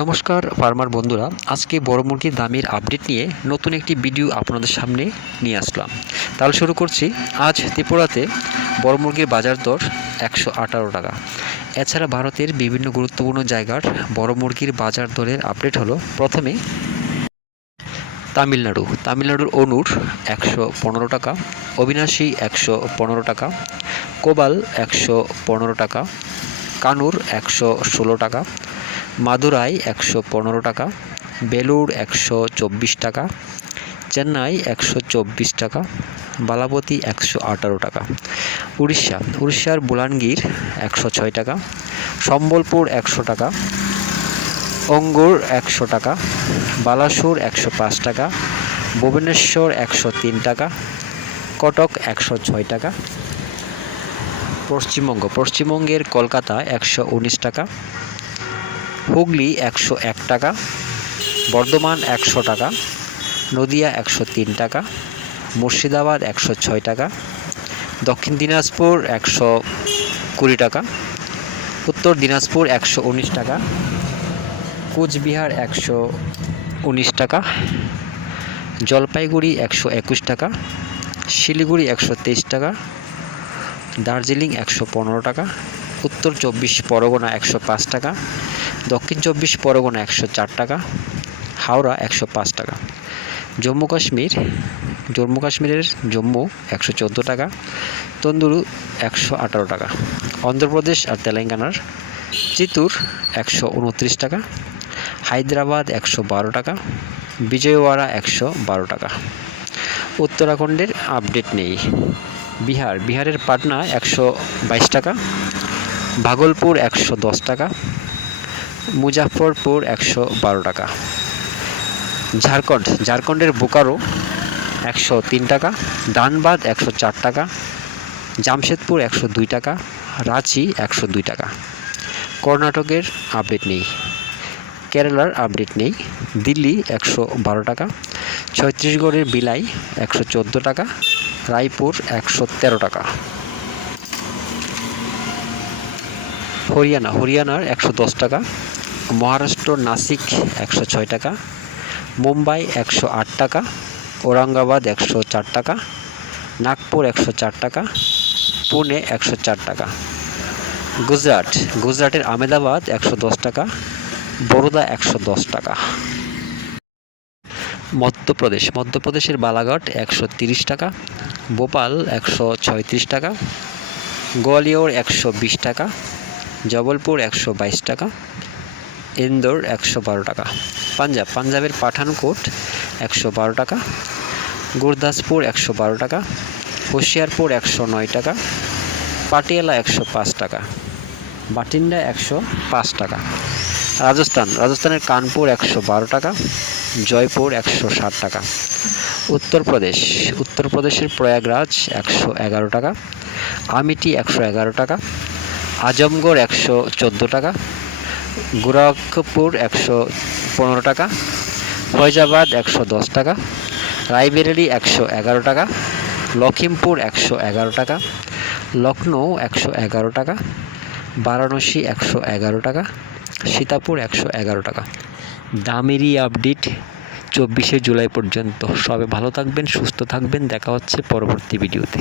নমস্কার, ফার্মার বন্ধুরা। আজকে বড় মুরগির দামের আপডেট নিয়ে নতুন একটি ভিডিও আপনাদের সামনে নিয়ে আসলাম। তাহলে শুরু করছি। আজ ত্রিপুরাতে বড় মুরগির বাজার দর একশো আঠারো টাকা। এছাড়া ভারতের বিভিন্ন গুরুত্বপূর্ণ জায়গার বড় মুরগির বাজার দরের আপডেট হলো প্রথমে তামিলনাড়ু। তামিলনাড়ুর অনুর একশো পনেরো টাকা, অবিনাশী একশো পনেরো টাকা, কোবাল একশো পনেরো টাকা, কানুর একশো ষোলো টাকা মাদুরাই একশো পনেরো টাকা, বেলুড় একশো চব্বিশ টাকা, চেন্নাই একশো চব্বিশ টাকা বালাপতি একশো আঠারো টাকা। উড়িষ্যা, উড়িষ্যার বুলানগীর একশো ছয় টাকা, সম্বলপুর একশো টাকা, অঙ্গুর একশো টাকা, বালাসুর একশো পাঁচ টাকা, ভুবনেশ্বর একশো তিন টাকা, কটক একশো ছয় টাকা, পশ্চিমবঙ্গ, পশ্চিমবঙ্গের কলকাতা একশো উনিশ টাকা হুগলি একশো এক টাকা, বর্ধমান একশো টাকা, নদিয়া একশো তিন টাকা, মুর্শিদাবাদ একশো ছয় টাকা, দক্ষিণ দিনাজপুর একশো কুড়ি টাকা, উত্তর দিনাজপুর একশো উনিশ টাকা, কোচবিহার একশো উনিশ টাকা, জলপাইগুড়ি একশো একুশ টাকা, শিলিগুড়ি একশো তেইশ টাকা, দার্জিলিং একশো পনেরো টাকা, উত্তর চব্বিশ পরগনা একশো পাঁচ টাকা দক্ষিণ চব্বিশ, পরগনা একশো চার টাকা, হাওড়া একশো পাঁচ টাকা। জম্মু কাশ্মীর, জম্মু কাশ্মীরের জম্মু একশো চোদ্দ টাকা, তন্দুরু একশো আঠারো টাকা, অন্ধ্রপ্রদেশ আর তেলেঙ্গানার চিতুর একশো উনত্রিশ টাকা, হায়দ্রাবাদ একশো বারো টাকা, বিজয়ওয়াড়া একশো বারো টাকা। উত্তরাখণ্ডের আপডেট নেই। বিহার, বিহারের পাটনা একশো বাইশ টাকা, ভাগলপুর একশো দশ টাকা মুজাফরপুর একশো বারো টাকা। ঝাড়খণ্ড, ঝাড়খণ্ডের বোকারো একশো তিন টাকা ধানবাদ একশো চার টাকা, জামশেদপুর একশো দুই টাকা, রাঁচি একশো দুই টাকা। কর্ণাটকের আপডেট নেই, কেরালার আপডেট নেই, দিল্লি একশো বারো টাকা, ছত্তিশগড়ের বিলাই একশো চোদ্দ টাকা, রায়পুর একশো তেরো টাকা। হরিয়ানা, হরিয়ানার একশো দশ টাকা, মহারাষ্ট্র, নাসিক একশো ছয় টাকা, মুম্বাই একশো আট টাকা, ঔরঙ্গাবাদ একশো চার টাকা, নাগপুর একশো চার টাকা, পুনে একশো চার টাকা। গুজরাট, গুজরাটের আমেদাবাদ একশো দশ টাকা, বরোদা একশো দশ টাকা। মধ্যপ্রদেশ, মধ্যপ্রদেশের বালাঘাট একশো তিরিশ টাকা, ভোপাল একশো ছয়ত্রিশ টাকা, গোয়ালিয়র একশো বিশ টাকা জবলপুর একশো বাইশ টাকা, ইন্দোর একশো বারো টাকা, পাঞ্জাব, পাঞ্জাবের পাঠানকোট একশো বারো টাকা, গুরদাসপুর একশো বারো টাকা, হোশিয়ারপুর একশো নয় টাকা, পাটিয়ালা একশো পাঁচ টাকা বাটিন্ডা একশো পাঁচ টাকা, রাজস্থান, রাজস্থানের কানপুর একশো বারো টাকা, জয়পুর একশো ষাট টাকা, উত্তরপ্রদেশ, উত্তরপ্রদেশের প্রয়াগরাজ একশো এগারো টাকা, আমিটি একশো এগারো টাকা আজমগড় একশো চোদ্দ টাকা, গোরখপুর একশো পনেরো টাকা ফৈজাবাদ একশো দশ টাকা, রায়বেরেলি একশো এগারো টাকা, লখিমপুর একশো এগারো টাকা লখনৌ একশো এগারো টাকা, বারাণসী একশো এগারো টাকা, সীতাপুর একশো এগারো টাকা। দামেরই আপডেট চব্বিশে জুলাই পর্যন্ত। সবে ভালো থাকবেন, সুস্থ থাকবেন। দেখা হচ্ছে পরবর্তী ভিডিওতে।